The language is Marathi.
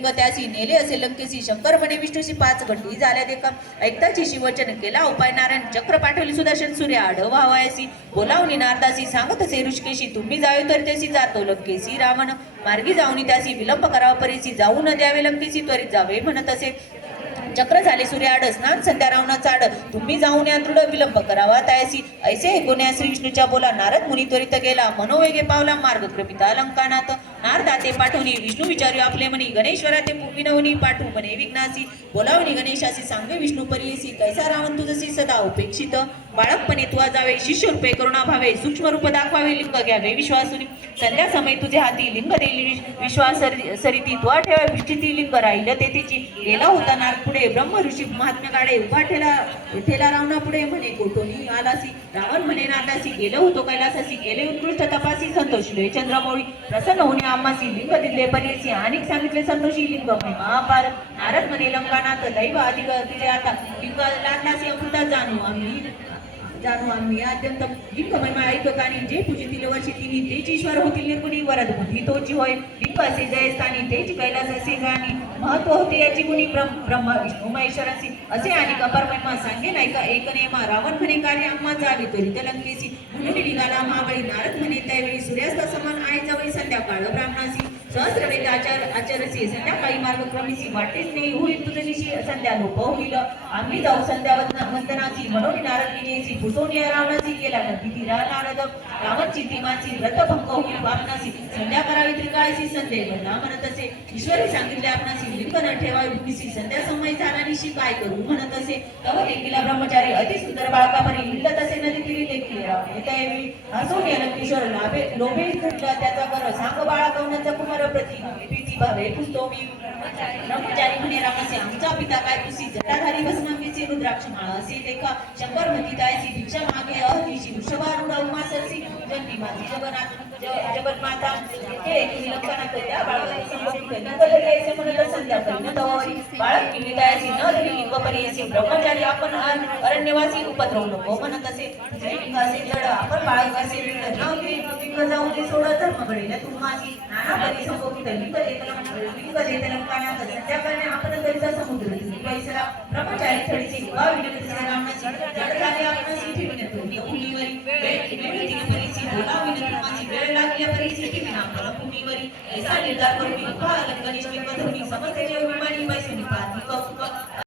लिंग त्यासी नेले असे लंकेसी शंकर म्हणे विष्णूशी पाच गंडी झाल्या देखा ऐकताची शिवचन केला. उपाय नारायण चक्र पाठवली सुदर्शन सूर्य आढवा व्हावायसी बोलावणी नारदासी सांगत असे ऋषकेशी तुम्ही जावे तर त्याशी जातो लंकेसी रावण. मार्गी जाऊनी त्यासी विलंब करावा परीसी जाऊ न द्यावे लंकेसी त्वरित जावे म्हणत असे. चक्र झाले सूर्य आडस स्नान संध्या रावणा चाड तुम्ही जाऊन या दृढ विलंब करावा तयासी ऐसे ऐकून श्री विष्णूच्या बोला. नारद मुनी त्वरित गेला. मनोवेगे पावला मार्ग क्रमिता लंकानात नारदाते पाठवणी विष्णू विचारू आपले म्हणी गणेश्वरा ते विनवणी पाठवू म्हणे विघ्नासी. बोलावणी गणेशासी सांगे विष्णू परियसी. कैसा रावण तुझसी सदा उपेक्षित. बाळकपणे तुवा जावे शिष्य रूपे करुणा भावे सूक्ष्म रूप दाखवावे लिंग घ्यावे विश्वासुनी संध्या समय तुझे हाती लिंग देली विश्वास सरिती तुवा ठेवा विष्टीती लिंग राहिलं ते तिची गेला होता नाग पुढे ब्रह्म ऋषी महात्मा काढे उभा ठेला ठेला रावणा पुढे म्हणे कोटोनी आलासी. रावण म्हणे नादासी गेलो होतो कैलासासी गेले उत्कृष्ट तपासी संतोषले चंद्रमोळी. प्रसन्न होणे आम्हासी लिंग दिले परेसी आणि सांगितले संतोषी लिंग महापार नारद म्हणे लंकानाथ दैव अधिक तिथे आता. लिंग लाटलासी अमृता जाणू आम्ही. जाणू आम्ही अत्यंत लिंग महिमा ऐकत आणि जे पूजितील वर्षी तिनी तेची ईश्वर होतील निर्गुणी वरद बुद्धी तोची होय. लिंग असे जयस्थानी तेची कैलास असे जाणी महत्त्व होते याची गुणी ब्रह्म ब्रह्म विष्णू असे आणि अपर महिमा सांगे नाही का एक नेमा रावण म्हणे कार्य आम्हा जावी तरी लंकेसी म्हणून निघाला महाबळी नारद म्हणे त्यावेळी सूर्यास्त समान आहे जवळी संध्याकाळ ब्राह्मणासी. सहस्रवेद आचार आचरसी संध्याकाळी मार्ग क्रमिसी वाटेच नाही. होईल तुझ्याशी संध्या लोप होईल आम्ही जाऊ संध्या वंदनाची म्हणून नारद विजयची रावणाची केला किती नारद रावणची तिमाची व्रतभंग होईल वापनासी संध्या करावी त्रिकाळीसी संध्या म्हणा म्हणत असे. ईश्वरी सांगितले आपणासी लिंग न ठेवावी भूमीसी संध्या समय झाला निशी काय करू म्हणत असे. तव देखील ब्रह्मचारी अतिसुंदर बाळकापरी हिंडत लेखी रावणे त्यावेळी हसून या किशोर लाभे लोभे घडला त्याचा कर सांग बाळा कवनाचा कुमार प्रती प्रीती भावे पुस्तो मी. ब्रह्मचारी म्हणे रामाचे आमचा पिता काय तुसी जटाधारी भस्मांगेचे रुद्राक्ष माळ असे देखा शंकर मती तायची भिक्षा मागे अहिशी वृषभारूढ उमा सरसी जन्मी माती जगनाथ ज- जगन्माता हे एकी लक्षणात त्या बाळकाला संबोधित करीत म्हणत संध्याकाळी न तवावरी बाळक किमी न धरी लिंग परियसी ब्रह्मचारी आपण अरण्यवासी उपद्रव नको म्हणत असे. जय लिंग जड आपण बाळक असे लिंग न घे लिंग जाऊ दे सोड धर्म घडेल तू नाना परी संभोगित लिंग देतलं लिंग देतलं कानात सध्या करणे आपण करीता समुद्र. पैसरा ब्रह्मचारी थडीचे युवा विनंती रावणाची जड झाले आपणासी ठेविन तुम्ही. भूमीवरी वेळ वेळ वेळ लागल्या परिसी ठेविन आपल्याला भूमीवरी ऐसा निर्धार करून विभा लंकनिष्ठ धर्मी समस्या विमानी पैसे निपात